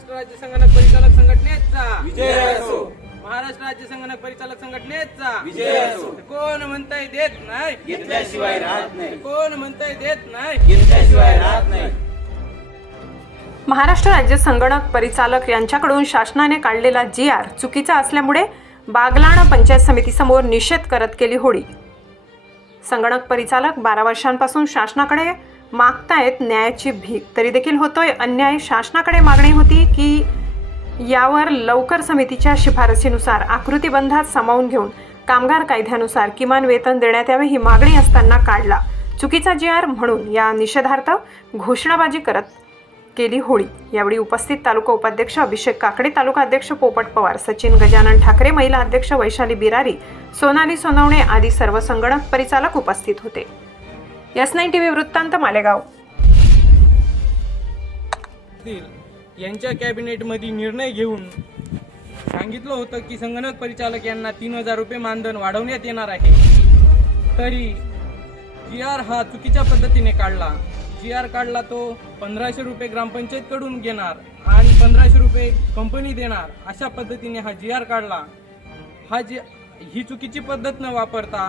महाराष्ट्र राज्य संगणक परिचालक संघटनेचा. विजय असो. महाराष्ट्र राज्य संगणक परिचालक संघटनेचा. विजय असो. कोण म्हणताय देत नाही? घेतल्याशिवाय राहत नाही. कोण म्हणताय देत नाही? घेतल्याशिवाय राहत नाही. महाराष्ट्र राज्य संगणक परिचालक यांच्याकडून शासनाने काढलेला जी आर चुकीचा असल्यामुळे बागलाण पंचायत समितीसमोर निषेध करत केली होळी संगणक परिचालक बारा वर्षांपासून शासनाकडे मागतायत न्यायाची भीक. तरी देखील होतोय अन्याय. शासनाकडे मागणी होती की यावर लवकर समितीच्या शिफारसीनुसार आकृतीबंधात सामावून घेऊन कामगार कायद्यानुसार किमान वेतन देण्यात यावे ही मागणी असताना काढला. चुकीचा जी आर म्हणून या निषेधार्थ घोषणाबाजी करत केली होळी. यावेळी उपस्थित तालुका उपाध्यक्ष अभिषेक काकडे तालुका अध्यक्ष पोपट पवार सचिन गजानन ठाकरे महिला अध्यक्ष वैशाली बिरारी सोनाली सोनवणे आदी सर्व संगणक परिचालक उपस्थित होते. एस नाईन टी व्ही वृत्तांत मालेगाव. यांच्या कॅबिनेटमध्ये निर्णय घेऊन सांगितलं होतं की संगणक परिचालक यांना तीन हजार रुपये मानधन वाढवण्यात येणार आहे. तरी जी आर हा चुकीच्या पद्धतीने काढला. जी आर काढला तो पंधराशे रुपये ग्रामपंचायतकडून घेणार आणि पंधराशे रुपये कंपनी देणार अशा पद्धतीने हा जी आर काढला. हा जी ही चुकीची पद्धत न वापरता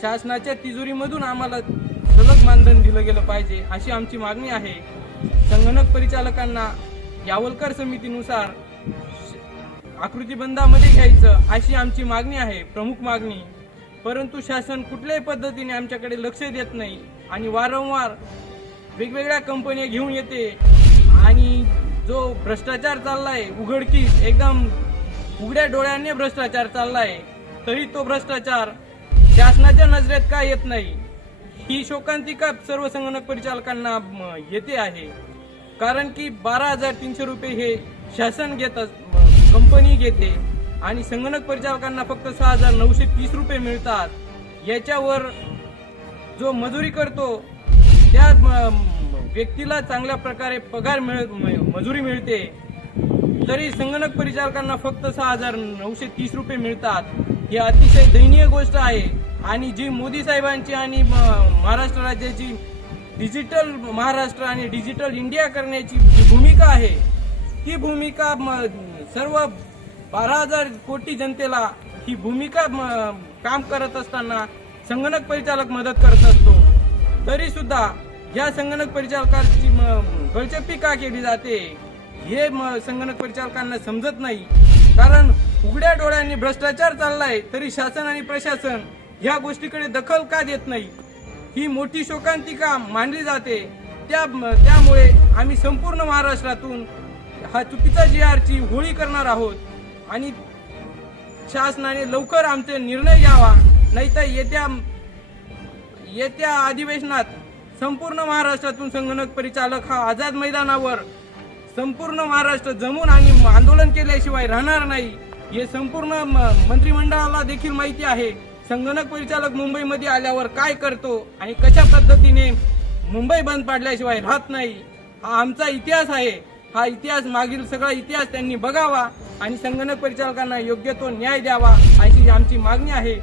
शासनाच्या तिजोरीमधून आम्हाला सलग मानधन दिलं गेलं पाहिजे अशी आमची मागणी आहे. संगणक परिचालकांना यावलकर समितीनुसार आकृतीबंधामध्ये घ्यायचं अशी आमची मागणी आहे प्रमुख मागणी. परंतु शासन कुठल्याही पद्धतीने आमच्याकडे लक्ष देत नाही आणि वारंवार वेगवेगळ्या कंपन्या घेऊन येते आणि जो भ्रष्टाचार चाललाय उघडकीस एकदम उघड्या डोळ्याने भ्रष्टाचार चाललाय तरी तो भ्रष्टाचार शासनाच्या नजरेत का येत नाही? ही शोकांतिका सर्व संगणक परिचालकांना येते आहे? कारण की बारा हजार तीनशे रुपये हे शासन घेत कंपनी घेते आणि संगणक परिचालकांना फक्त सहा हजार नऊशे तीस रुपये मिळतात. याच्यावर जो मजुरी करतो त्या व्यक्तीला चांगल्या प्रकारे पगार मिळ म- मजुरी मिळते. तरी संगणक परिचालकांना फक्त सहा हजार नऊशे तीस रुपये मिळतात. ही अतिशय दयनीय गोष्ट आहे. आणि जी मोदी साहेबांची आणि म- महाराष्ट्र राज्याची डिजिटल महाराष्ट्र आणि डिजिटल इंडिया करण्याची जी भूमिका आहे ती भूमिका म- सर्व बारा हजार कोटी जनतेला ही भूमिका म- काम करत असताना संगणक परिचालक मदत करत असतो. तरी सुद्धा या संगणक परिचालकाची गळचप्पी का केली जाते हे म- संगणक परिचालकांना समजत नाही. कारण उघड्या डोळ्यांनी भ्रष्टाचार चाललाय तरी शासन आणि प्रशासन या गोष्टीकडे दखल का देत नाही? ही मोठी शोकांतिका मानली जाते. त्या त्यामुळे आम्ही संपूर्ण महाराष्ट्रातून हा चुकीचा जी आरची होळी करणार आहोत आणि शासनाने लवकर आमचे निर्णय घ्यावा नाहीतर येत्या येत्या अधिवेशनात संपूर्ण महाराष्ट्रातून संगणक परिचालक हा आझाद मैदानावर संपूर्ण महाराष्ट्र जमून आणि आंदोलन केल्याशिवाय राहणार नाही हे संपूर्ण म- मंत्रिमंडळाला देखील माहिती आहे. संगणक परिचालक मुंबईमध्ये आल्यावर काय करतो आणि कशा पद्धतीने मुंबई बंद पाडल्याशिवाय राहत नाही हा आमचा इतिहास आहे. हा इतिहास मागील सगळा इतिहास त्यांनी बघावा आणि संगणक परिचालकांना योग्य तो न्याय द्यावा अशी आमची मागणी आहे.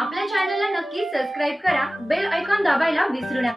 आपल्या चॅनलला नक्की सबस्क्राईब करा बेल ऐकॉन दाबायला विसरू नका.